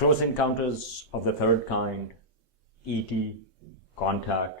Close Encounters of the Third Kind, E.T., Contact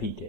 P.K.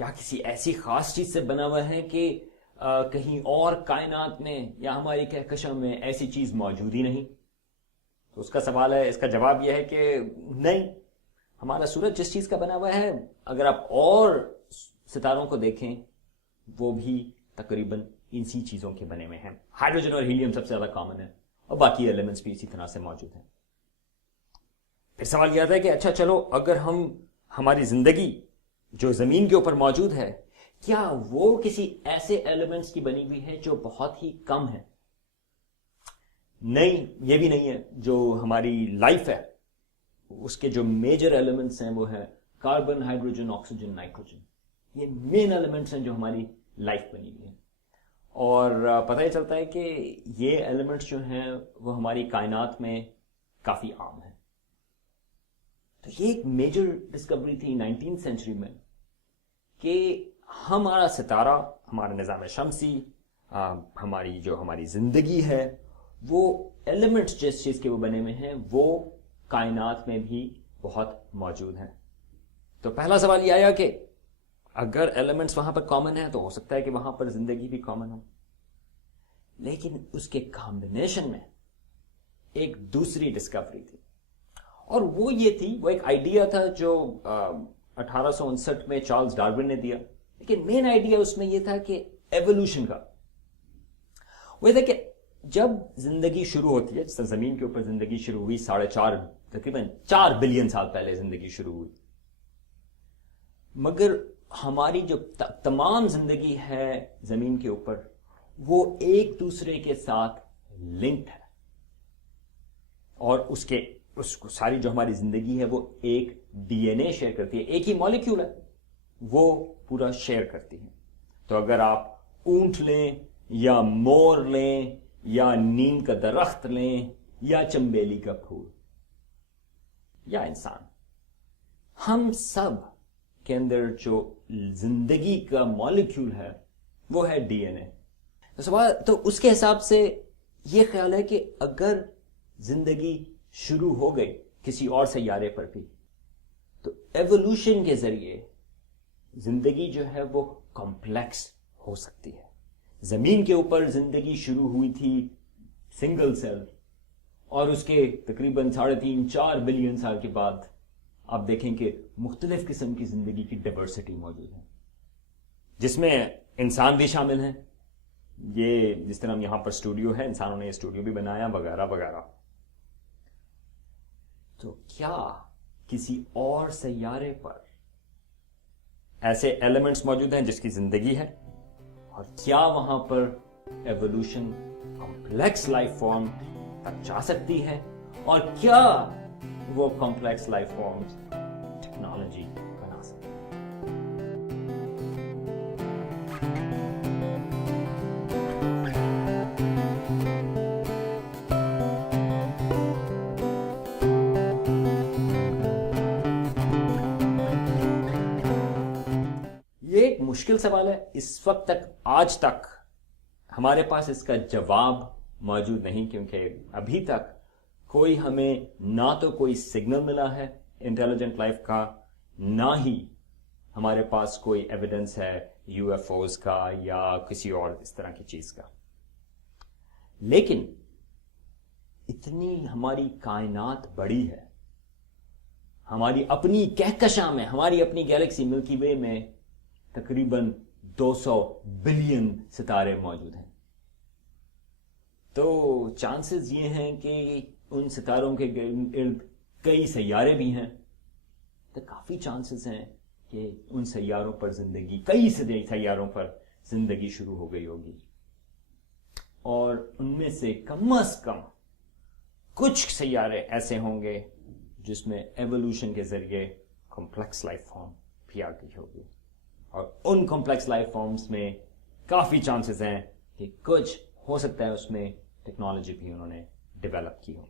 کیا کسی ایسی خاص چیز سے بنا ہوا ہے کہ کہیں اور کائنات میں یا ہماری کہکشاں میں ایسی چیز موجود ہی نہیں؟ تو اس کا سوال ہے، اس کا جواب یہ ہے کہ نہیں، ہمارا سورج جس چیز کا بنا ہوا ہے، اگر آپ اور ستاروں کو دیکھیں وہ بھی تقریباً اسی چیزوں کے بنے ہوئے ہیں. ہائیڈروجن اور ہیلیم سب سے زیادہ کامن ہے، اور باقی ایلیمنٹس بھی اسی طرح سے موجود ہیں. پھر سوال یہ آتا ہے کہ اچھا چلو، اگر ہماری زندگی جو زمین کے اوپر موجود ہے، کیا وہ کسی ایسے ایلیمنٹس کی بنی ہوئی ہے جو بہت ہی کم ہے؟ نہیں، یہ بھی نہیں ہے. جو ہماری لائف ہے اس کے جو میجر ایلیمنٹس ہیں وہ ہیں کاربن، ہائیڈروجن، آکسیجن، نائٹروجن. یہ مین ایلیمنٹس ہیں جو ہماری لائف بنی ہوئی ہے. اور پتہ ہی چلتا ہے کہ یہ ایلیمنٹس جو ہیں وہ ہماری کائنات میں کافی عام ہیں. تو یہ ایک میجر ڈسکوری تھی 19 سینچری میں کہ ہمارا ستارہ، ہمارا نظام شمسی، ہماری زندگی ہے، وہ ایلیمنٹس جس چیز کے وہ بنے ہوئے ہیں وہ کائنات میں بھی بہت موجود ہیں. تو پہلا سوال یہ آیا کہ اگر ایلیمنٹس وہاں پر کامن ہیں تو ہو سکتا ہے کہ وہاں پر زندگی بھی کامن ہو. لیکن اس کے کمبینیشن میں ایک دوسری ڈسکوری تھی، اور وہ یہ تھی، وہ ایک آئیڈیا تھا جو 1859 میں چارلز ڈارون نے دیا. لیکن مین آئیڈیا اس میں یہ تھا کہ ایوولوشن کا. وہ یہ تھا کہ جب زندگی شروع ہوتی ہے، جس طرح زمین کے اوپر زندگی شروع ہوئی تقریباً 4 بلین سال پہلے زندگی شروع ہوئی، مگر ہماری جو تمام زندگی ہے زمین کے اوپر وہ ایک دوسرے کے ساتھ لنکڈ ہے، اور اس کو ساری جو ہماری زندگی ہے وہ ایک ڈی این اے شیئر کرتی ہے، ایک ہی مالیکیول ہے وہ پورا شیئر کرتی ہے. تو اگر آپ اونٹ لیں یا مور لیں یا نیم کا درخت لیں یا چمبیلی کا پھول یا انسان، ہم سب کے اندر جو زندگی کا مالیکیول ہے وہ ہے ڈی این اے. تو اس کے حساب سے یہ خیال ہے کہ اگر زندگی شروع ہو گئی کسی اور سیارے پر بھی تو ایوولوشن کے ذریعے زندگی جو ہے وہ کمپلیکس ہو سکتی ہے. زمین کے اوپر زندگی شروع ہوئی تھی سنگل سیل، اور اس کے تقریباً 3.5-4 بلین سال کے بعد آپ دیکھیں کہ مختلف قسم کی زندگی کی ڈائیورسٹی موجود ہے، جس میں انسان بھی شامل ہیں. یہ جس طرح ہم یہاں پر اسٹوڈیو ہے، انسانوں نے یہ اسٹوڈیو بھی بنایا وغیرہ وغیرہ. تو کیا کسی اور سیارے پر ایسے ایلیمنٹس موجود ہیں جس کی زندگی ہے، اور کیا وہاں پر ایوولوشن کمپلیکس لائف فارم تک جا سکتی ہے، اور کیا وہ کمپلیکس لائف فارمز ٹیکنالوجی بنا سکتی ہے؟ یہ ایک مشکل سوال ہے. اس وقت تک، آج تک ہمارے پاس اس کا جواب موجود نہیں، کیونکہ ابھی تک کوئی ہمیں نہ تو کوئی سگنل ملا ہے انٹیلیجنٹ لائف کا، نہ ہی ہمارے پاس کوئی ایویڈنس ہے یو ایف اوز کا یا کسی اور اس طرح کی چیز کا. لیکن اتنی ہماری کائنات بڑی ہے، ہماری اپنی کہکشاں میں، ہماری اپنی گیلیکسی ملکی وے میں تقریباً 200 بلین ستارے موجود ہیں. تو چانسز یہ ہیں کہ ان ستاروں کے ارد کئی سیارے بھی ہیں، تو کافی چانسز ہیں کہ ان سیاروں پر زندگی، کئی سیاروں پر زندگی شروع ہو گئی ہوگی، اور ان میں سے کم از کم کچھ سیارے ایسے ہوں گے جس میں ایوولوشن کے ذریعے کمپلیکس لائف فارم بھی آ گئی ہوگی. اور ان کمپلیکس لائف فارمز میں کافی چانسز ہیں کہ کچھ ہو سکتا ہے اس میں ٹیکنالوجی بھی انہوں نے ڈیولپ کی ہو.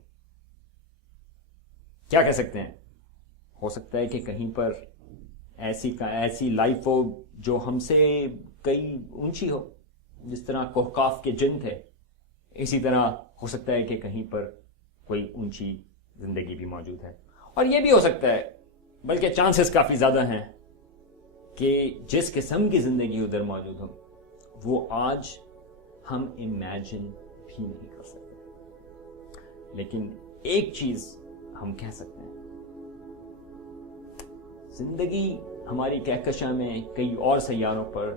کیا کہہ سکتے ہیں؟ ہو سکتا ہے کہ کہیں پر ایسی لائف ہو جو ہم سے کئی اونچی ہو، جس طرح کوہکاف کے جن تھے، اسی طرح ہو سکتا ہے کہ کہیں پر کوئی اونچی زندگی بھی موجود ہے. اور یہ بھی ہو سکتا ہے، بلکہ چانسز کافی زیادہ ہیں کہ جس قسم کی زندگی ادھر موجود ہو وہ آج ہم امیجن بھی نہیں کر سکتے. لیکن ایک چیز ہم کہہ سکتے ہیں، زندگی ہماری کہکشاں میں کئی اور سیاروں پر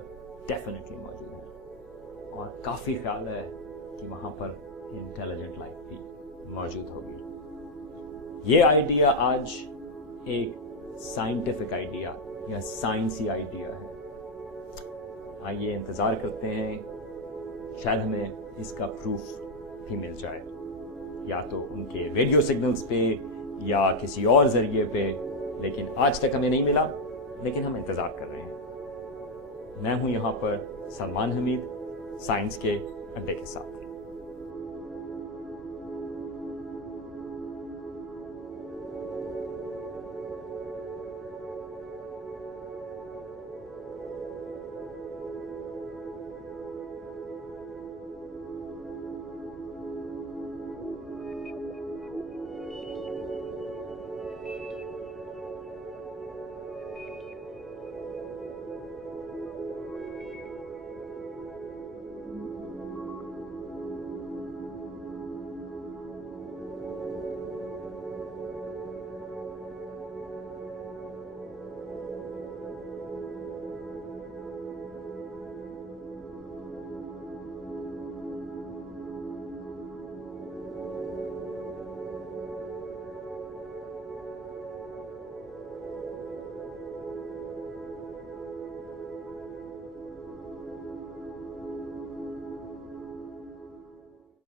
ڈیفینیٹلی موجود ہے، اور کافی خیال ہے کہ وہاں پر انٹیلیجنٹ لائف بھی موجود ہوگی. یہ آئیڈیا آج ایک سائنٹیفک آئیڈیا یا سائنسی آئیڈیا ہے. آئیے انتظار کرتے ہیں، شاید ہمیں اس کا پروف بھی مل جائے، یا تو ان کے ریڈیو سگنلز پہ یا کسی اور ذریعے پہ. لیکن آج تک ہمیں نہیں ملا، لیکن ہم انتظار کر رہے ہیں. میں ہوں یہاں پر سلمان حمید، سائنس کے اڈے کے ساتھ.